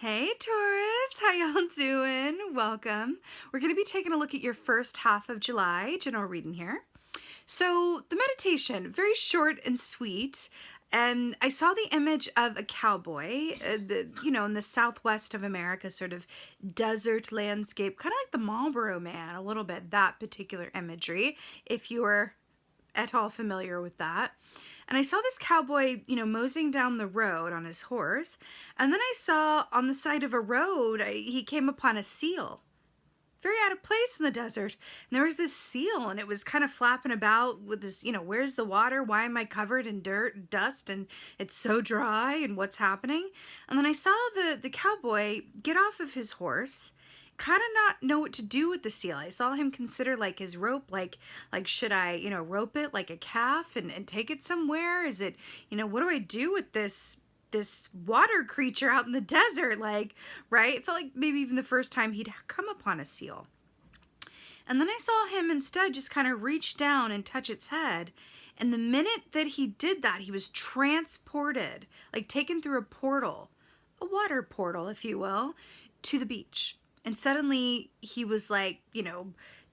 Hey Taurus, how y'all doing? Welcome. We're going to be taking a look at your first half of July general reading here. So the meditation, very short and sweet. And I saw the image of a cowboy, in the southwest of America, sort of desert landscape, kind of like the Marlboro Man, a little bit, that particular imagery, if you are at all familiar with that. And I saw this cowboy, moseying down the road on his horse. And then I saw on the side of a road, he came upon a seal. Very out of place in the desert. And there was this seal, and it was kind of flapping about with this, where's the water? Why am I covered in dirt and dust? And it's so dry, and what's happening? And then I saw the cowboy get off of his horse, kind of not know what to do with the seal. I saw him consider like his rope, like should I, rope it like a calf and take it somewhere? Is it, what do I do with this water creature out in the desert? Like, right? It felt like maybe even the first time he'd come upon a seal. And then I saw him instead just kind of reach down and touch its head. And the minute that he did that, he was transported, like taken through a portal, a water portal, if you will, to the beach. And suddenly he was like,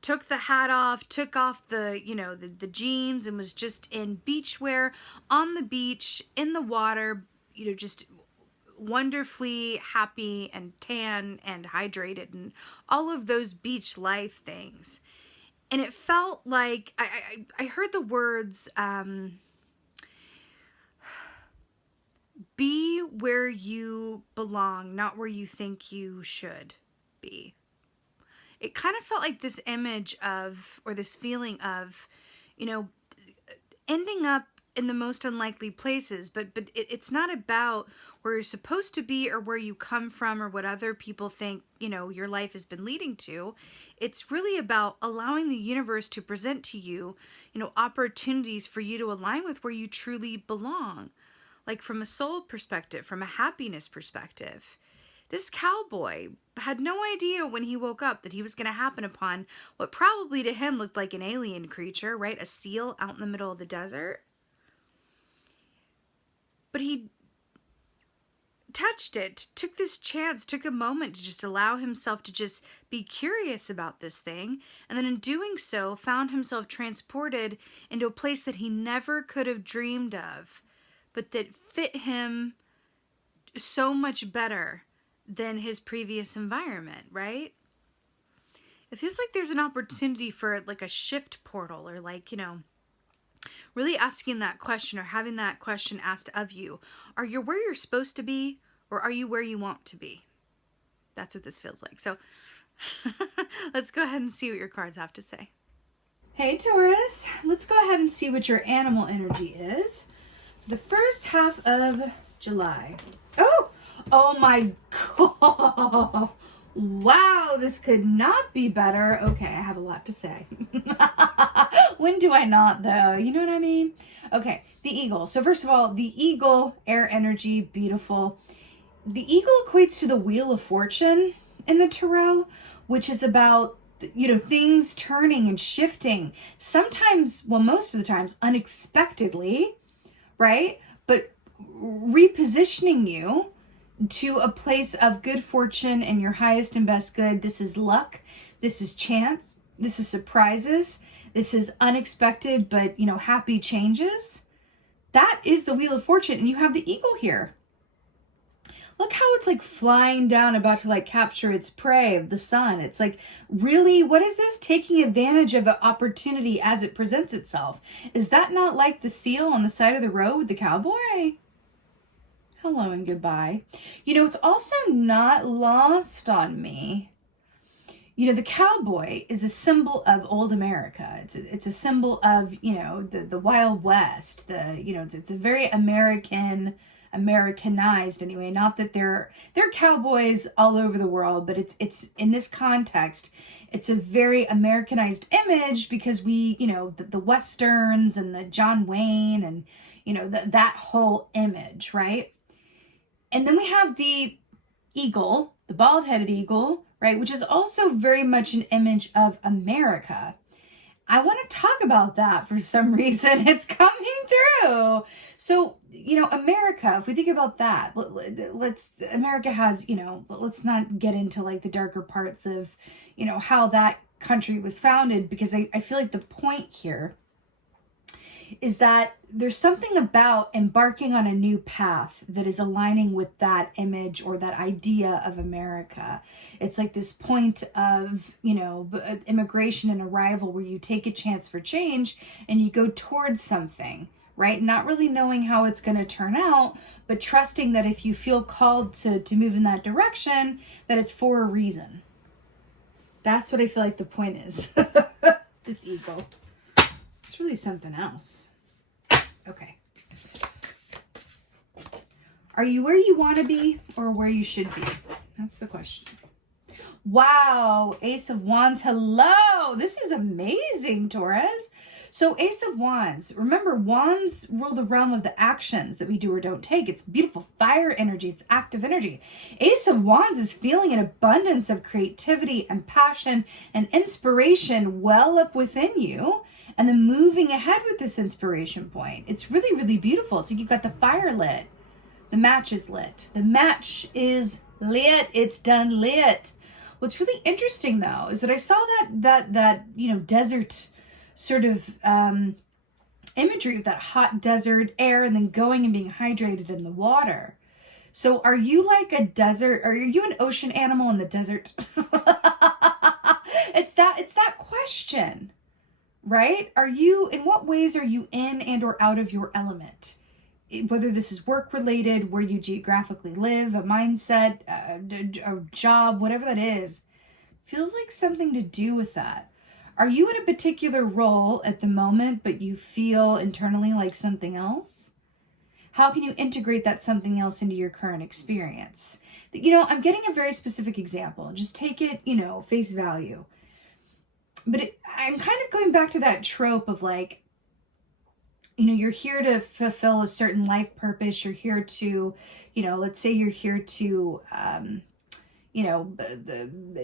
took the hat off, took off the jeans, and was just in beachwear on the beach, in the water, just wonderfully happy and tan and hydrated and all of those beach life things. And it felt like I heard the words, be where you belong, not where you think you should be. It kind of felt like this image of, or this feeling of, ending up in the most unlikely places, but it's not about where you're supposed to be or where you come from or what other people think, your life has been leading to. It's really about allowing the universe to present to you, opportunities for you to align with where you truly belong. Like from a soul perspective, from a happiness perspective. This cowboy had no idea when he woke up that he was going to happen upon what probably to him looked like an alien creature, right? A seal out in the middle of the desert. But he touched it, took this chance, took a moment to just allow himself to just be curious about this thing. And then in doing so, found himself transported into a place that he never could have dreamed of, but that fit him so much better than his previous environment, right? It feels like there's an opportunity for like a shift portal, or like, really asking that question or having that question asked of you. Are you where you're supposed to be, or are you where you want to be? That's what this feels like. So let's go ahead and see what your cards have to say. Hey Taurus, let's go ahead and see what your animal energy is. The first half of July. Oh my God. Wow, this could not be better. Okay, I have a lot to say. When do I not, though? You know what I mean? Okay, the eagle. So first of all, the eagle, air energy, beautiful. The eagle equates to the Wheel of Fortune in the tarot, which is about, things turning and shifting. Sometimes, well, most of the times, unexpectedly, right? But repositioning you to a place of good fortune and your highest and best good. This is luck. This is chance. This is surprises. This is unexpected, but, happy changes. That is the Wheel of Fortune. And you have the eagle here. Look how it's like flying down, about to like capture its prey of the sun. It's like, really, what is this? Taking advantage of an opportunity as it presents itself. Is that not like the seal on the side of the road with the cowboy? Hello and goodbye. It's also not lost on me. The cowboy is a symbol of old America. It's a symbol of, the Wild West. It's a very Americanized anyway. Not that there are cowboys all over the world, but it's in this context, it's a very Americanized image because we, the Westerns and the John Wayne and, that whole image, right? And then we have the eagle, the bald-headed eagle, right, which is also very much an image of America. I want to talk about that for some reason. It's coming through. So, America, if we think about that, America has, let's not get into like the darker parts of, how that country was founded, because I feel like the point here is that there's something about embarking on a new path that is aligning with that image or that idea of America. It's like this point of, immigration and arrival where you take a chance for change and you go towards something, right? Not really knowing how it's going to turn out, but trusting that if you feel called to move in that direction, that it's for a reason. That's what I feel like the point is. This eagle. It's really something else. Okay. Are you where you want to be or where you should be? That's the question. Wow. Ace of Wands. Hello. This is amazing, Taurus. So Ace of Wands. Remember, wands rule the realm of the actions that we do or don't take. It's beautiful fire energy. It's active energy. Ace of Wands is feeling an abundance of creativity and passion and inspiration well up within you. And then moving ahead with this inspiration point. It's really, really beautiful. It's like you've got the fire lit. The match is lit. The match is lit. It's done lit. What's really interesting, though, is that I saw that desert sort of imagery of that hot desert air and then going and being hydrated in the water. So are you like a desert? Are you an ocean animal in the desert? It's that question. Right? In what ways are you in and or out of your element? Whether this is work related, where you geographically live, a mindset, a job, whatever that is, feels like something to do with that. Are you in a particular role at the moment, but you feel internally like something else? How can you integrate that something else into your current experience? I'm getting a very specific example. Just take it, face value. But I'm kind of going back to that trope of like, you're here to fulfill a certain life purpose. You're here to, let's say you're here to,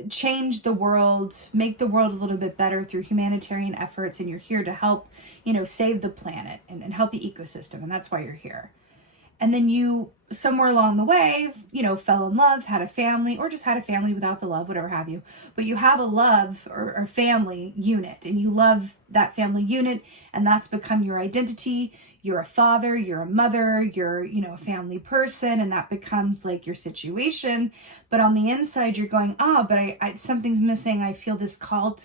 change the world, make the world a little bit better through humanitarian efforts. And you're here to help, save the planet and help the ecosystem. And that's why you're here. And then you, somewhere along the way, fell in love, had a family, or just had a family without the love, whatever have you. But you have a love or family unit, and you love that family unit, and that's become your identity. You're a father, you're a mother, you're, a family person, and that becomes like your situation. But on the inside, you're going, but I something's missing. I feel this call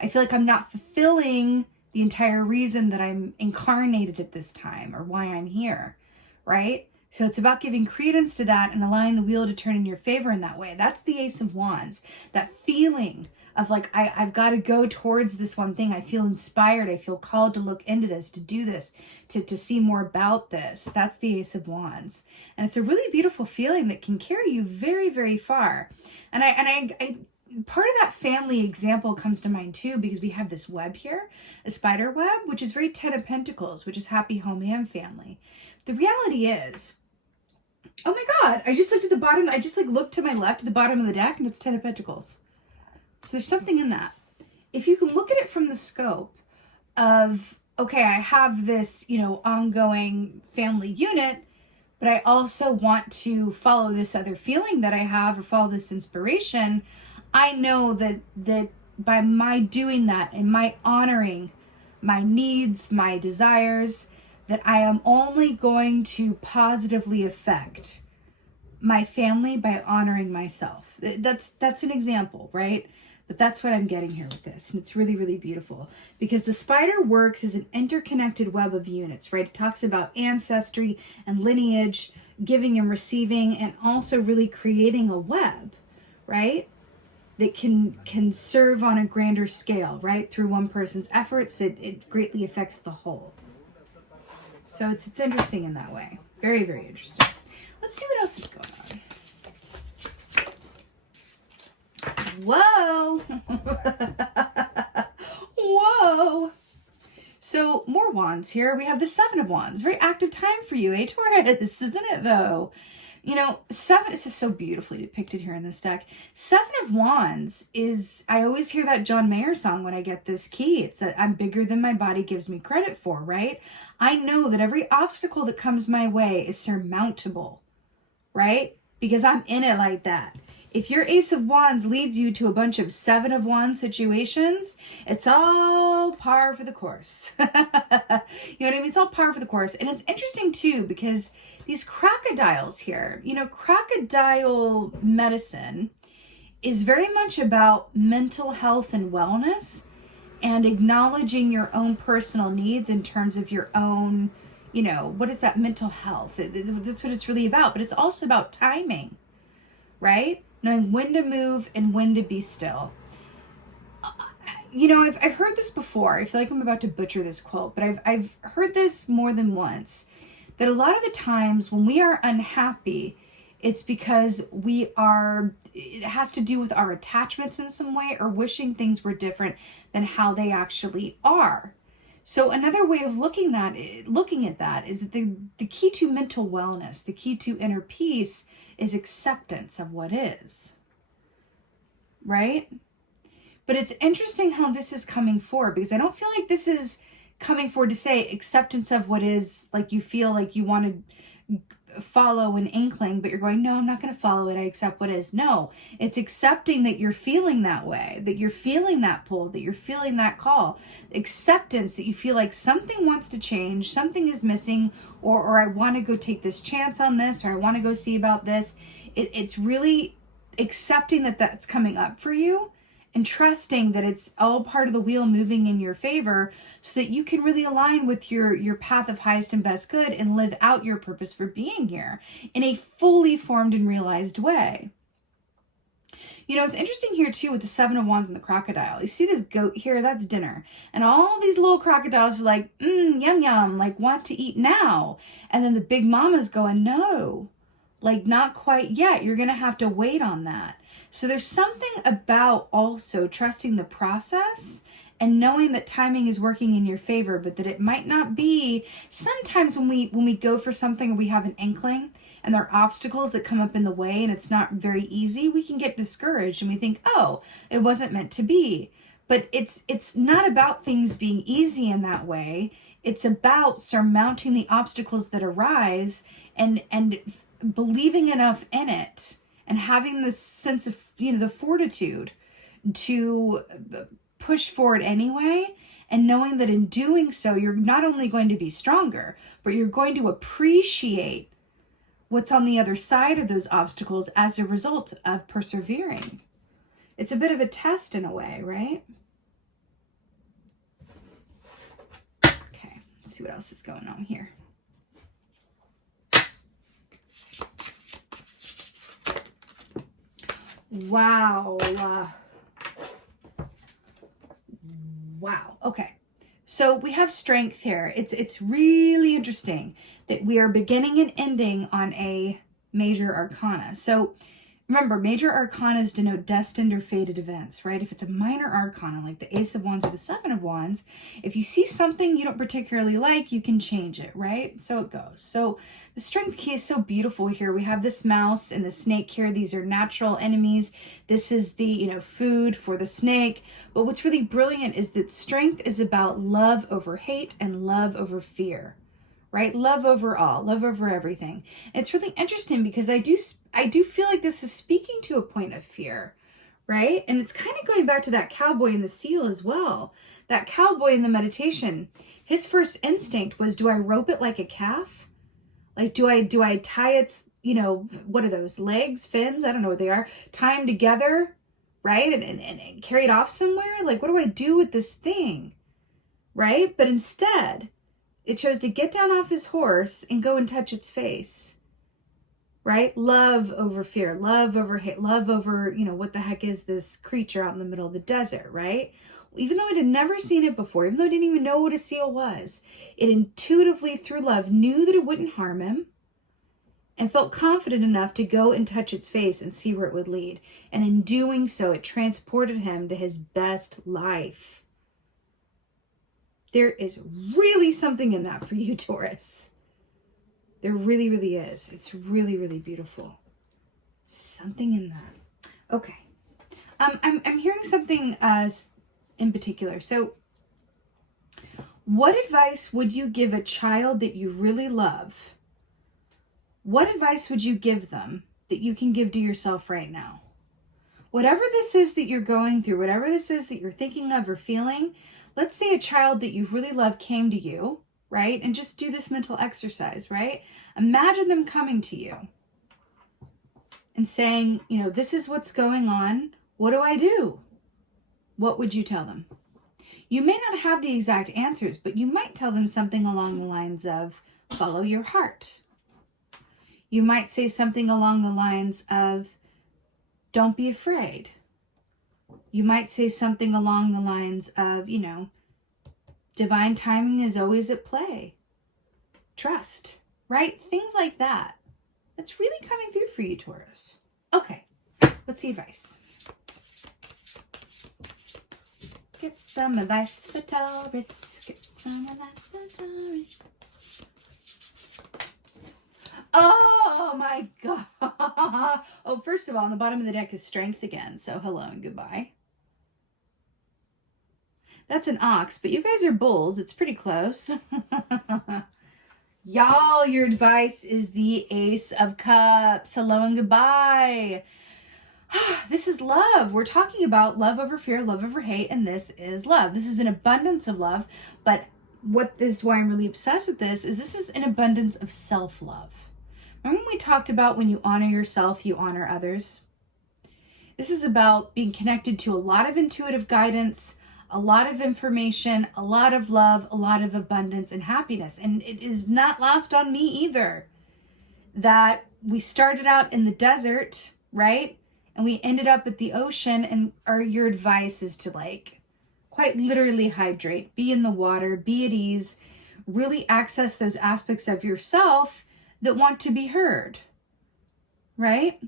I feel like I'm not fulfilling the entire reason that I'm incarnated at this time or why I'm here. Right? So it's about giving credence to that and allowing the wheel to turn in your favor in that way. That's the Ace of Wands. That feeling of like, I've got to go towards this one thing. I feel inspired. I feel called to look into this, to do this, to see more about this. That's the Ace of Wands. And it's a really beautiful feeling that can carry you very, very far. And I part of that family example comes to mind too, because we have this web here, a spider web, which is very Ten of Pentacles, which is happy home and family. The reality is, oh my God, I just looked at the bottom. I just looked to my left at the bottom of the deck and it's 10 of Pentacles. So there's something in that. If you can look at it from the scope of, okay, I have this, ongoing family unit, but I also want to follow this other feeling that I have or follow this inspiration. I know that by my doing that and my honoring my needs, my desires, that I am only going to positively affect my family by honoring myself. That's an example, right? But that's what I'm getting here with this. And it's really, really beautiful because the spider works as an interconnected web of units, right? It talks about ancestry and lineage, giving and receiving, and also really creating a web, right? That can serve on a grander scale, right? Through one person's efforts, it greatly affects the whole. So it's interesting in that way. Very, very interesting. Let's see what else is going on. Whoa. Whoa. So more wands here. We have the Seven of Wands. Very active time for you, Taurus, isn't it though? You know, this is so beautifully depicted here in this deck. Seven of Wands is, I always hear that John Mayer song when I get this key. It's that I'm bigger than my body gives me credit for, right? I know that every obstacle that comes my way is surmountable, right? Because I'm in it like that. If your Ace of Wands leads you to a bunch of Seven of Wands situations, it's all par for the course. You know what I mean? It's all par for the course. And it's interesting too, because these crocodiles here, you know, crocodile medicine is very much about mental health and wellness and acknowledging your own personal needs in terms of your own, you know, what is that mental health? That's what it's really about. But it's also about timing, right? Knowing when to move and when to be still. You know, I've heard this before. I feel like I'm about to butcher this quote, but I've heard this more than once. That a lot of the times when we are unhappy, it's because it has to do with our attachments in some way or wishing things were different than how they actually are. So another way of looking at that is that the key to mental wellness, the key to inner peace is acceptance of what is, right? But it's interesting how this is coming forward, because I don't feel like this is coming forward to say acceptance of what is, like you feel like you want to follow an inkling, but you're going, no, I'm not going to follow it. I accept what is. No, it's accepting that you're feeling that way, that you're feeling that pull, that you're feeling that call. Acceptance that you feel like something wants to change, something is missing, or I want to go take this chance on this, or I want to go see about this. It's really accepting that that's coming up for you and trusting that it's all part of the wheel moving in your favor so that you can really align with your path of highest and best good and live out your purpose for being here in a fully formed and realized way. You know, it's interesting here too with the Seven of Wands and the crocodile. You see this goat here, that's dinner. And all these little crocodiles are like, yum, yum, like want to eat now. And then the big mama's going, no, like not quite yet. You're going to have to wait on that. So there's something about also trusting the process and knowing that timing is working in your favor, but that it might not be. Sometimes when we go for something or we have an inkling and there are obstacles that come up in the way and it's not very easy, we can get discouraged and we think, oh, it wasn't meant to be. But it's not about things being easy in that way. It's about surmounting the obstacles that arise and believing enough in it and having this sense of, you know, the fortitude to push forward anyway, and knowing that in doing so, you're not only going to be stronger, but you're going to appreciate what's on the other side of those obstacles as a result of persevering. It's a bit of a test in a way, right? Okay, let's see what else is going on here. Wow. Wow. Okay. So we have strength here. It's really interesting that we are beginning and ending on a major arcana. So remember, major arcanas denote destined or fated events, right? If it's a minor arcana, like the Ace of Wands or the Seven of Wands, if you see something you don't particularly like, you can change it, right? So it goes. So the strength key is so beautiful here. We have this mouse and the snake here. These are natural enemies. This is the, you know, food for the snake. But what's really brilliant is that strength is about love over hate and love over fear, right? Love over all, love over everything. It's really interesting because I do feel like this is speaking to a point of fear, right? And it's kind of going back to that cowboy and the seal as well. That cowboy in the meditation, his first instinct was, do I rope it like a calf? Like, do I tie its, you know, what are those, legs, fins? I don't know what they are. Tie them together, right? And carry it off somewhere? Like, what do I do with this thing, right? But instead, it chose to get down off his horse and go and touch its face, right? Love over fear, love over hate, love over, you know, what the heck is this creature out in the middle of the desert, right? Even though it had never seen it before, even though it didn't even know what a seal was, it intuitively, through love, knew that it wouldn't harm him and felt confident enough to go and touch its face and see where it would lead. And in doing so, it transported him to his best life. There is really something in that for you, Taurus. There really, really is. It's really, really beautiful. Something in that. Okay. I'm hearing something in particular. So, what advice would you give a child that you really love? What advice would you give them that you can give to yourself right now? Whatever this is that you're going through, whatever this is that you're thinking of or feeling, let's say a child that you really love came to you, right? And just do this mental exercise, right? Imagine them coming to you and saying, you know, this is what's going on. What do I do? What would you tell them? You may not have the exact answers, but you might tell them something along the lines of, follow your heart. You might say something along the lines of, don't be afraid. You might say something along the lines of, you know, divine timing is always at play. Trust, right? Things like that. That's really coming through for you, Taurus. Okay, what's the advice? Get some advice for Taurus. Get some advice for Taurus. Oh my God. Oh, first of all, on the bottom of the deck is strength again. So hello and goodbye. That's an ox, but you guys are bulls. It's pretty close. Y'all, your advice is the Ace of Cups. Hello and goodbye. This is love. We're talking about love over fear, love over hate, and this is love. This is an abundance of love, but why I'm really obsessed with this is an abundance of self-love. Remember when we talked about when you honor yourself, you honor others? This is about being connected to a lot of intuitive guidance, a lot of information, a lot of love, a lot of abundance and happiness. And it is not lost on me either that we started out in the desert, right? And we ended up at the ocean, and your advice is to, like, quite literally hydrate, be in the water, be at ease, really access those aspects of yourself that want to be heard, right?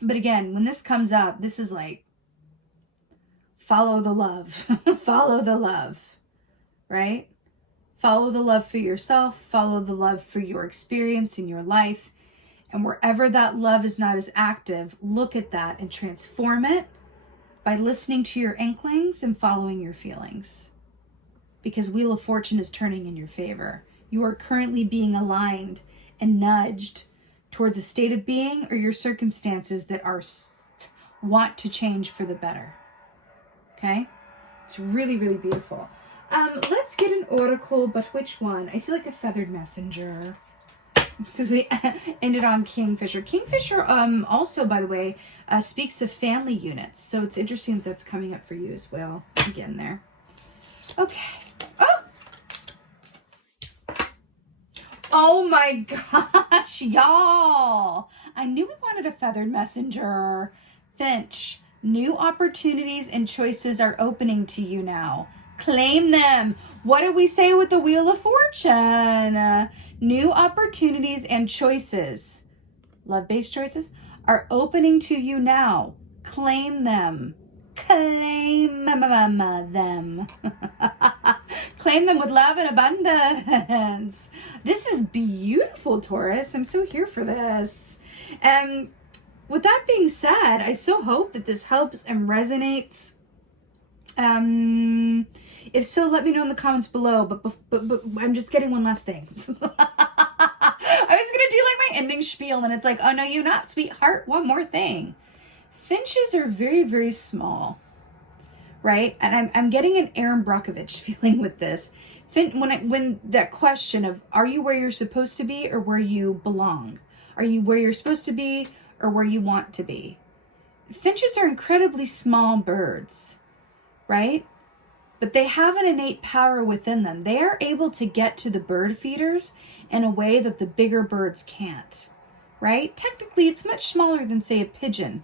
But again, when this comes up, this is like, follow the love, follow the love, right? Follow the love for yourself, follow the love for your experience in your life. And wherever that love is not as active, look at that and transform it by listening to your inklings and following your feelings. Because Wheel of Fortune is turning in your favor. You are currently being aligned and nudged towards a state of being or your circumstances that want to change for the better. Okay? It's really, really beautiful. Let's get an oracle, but which one? I feel like a feathered messenger. Because we ended on Kingfisher. Kingfisher also, by the way, speaks of family units. So it's interesting that that's coming up for you as well. Again there. Okay. Oh my gosh, y'all. I knew we wanted a feathered messenger. Finch, new opportunities and choices are opening to you now. Claim them. What did we say with the Wheel of Fortune? New opportunities and choices, love-based choices, are opening to you now. Claim them. Claim them. Claim them with love and abundance. This is beautiful, Taurus. I'm so here for this. And with that being said, I so hope that this helps and resonates. If so, let me know in the comments below. But I'm just getting one last thing. I was gonna do like my ending spiel, and it's like, oh no, you not, sweetheart. One more thing. Finches are very, very small, right? And I'm getting an Aaron Brockovich feeling with this. When that question of, are you where you're supposed to be or where you belong? Are you where you're supposed to be or where you want to be? Finches are incredibly small birds, right? But they have an innate power within them. They are able to get to the bird feeders in a way that the bigger birds can't, right? Technically, it's much smaller than, say, a pigeon.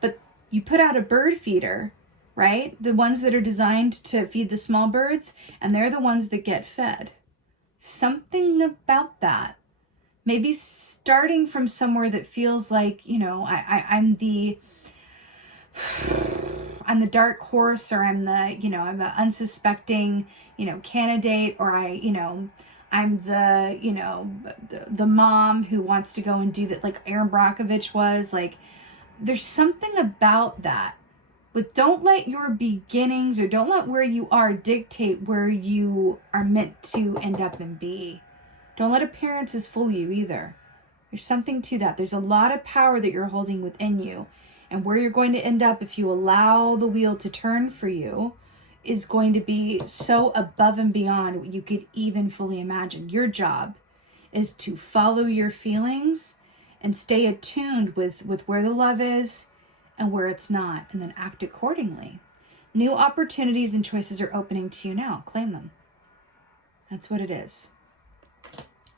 But you put out a bird feeder, right? The ones that are designed to feed the small birds, and they're the ones that get fed. Something about that. Maybe starting from somewhere that feels like, you know, I'm the dark horse, or I'm the, you know, I'm an unsuspecting, you know, candidate, or I'm the, the mom who wants to go and do that, like Aaron Brockovich was. Like, there's something about that. But don't let your beginnings, or don't let where you are dictate where you are meant to end up and be. Don't let appearances fool you either. There's something to that. There's a lot of power that you're holding within you. And where you're going to end up if you allow the wheel to turn for you is going to be so above and beyond what you could even fully imagine. Your job is to follow your feelings and stay attuned with where the love is and where it's not, and then act accordingly. New opportunities and choices are opening to you now. Claim them. That's what it is.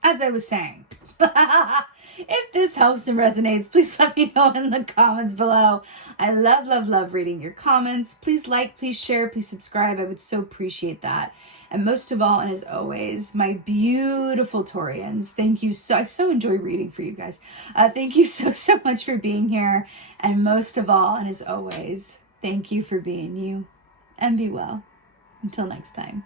As I was saying, if this helps and resonates, please let me know in the comments below. I love, love, love reading your comments. Please like, please share, please subscribe. I would so appreciate that. And most of all, and as always, my beautiful Taurians, thank you I so enjoy reading for you guys. Thank you so, so much for being here. And most of all, and as always, thank you for being you. And be well. Until next time.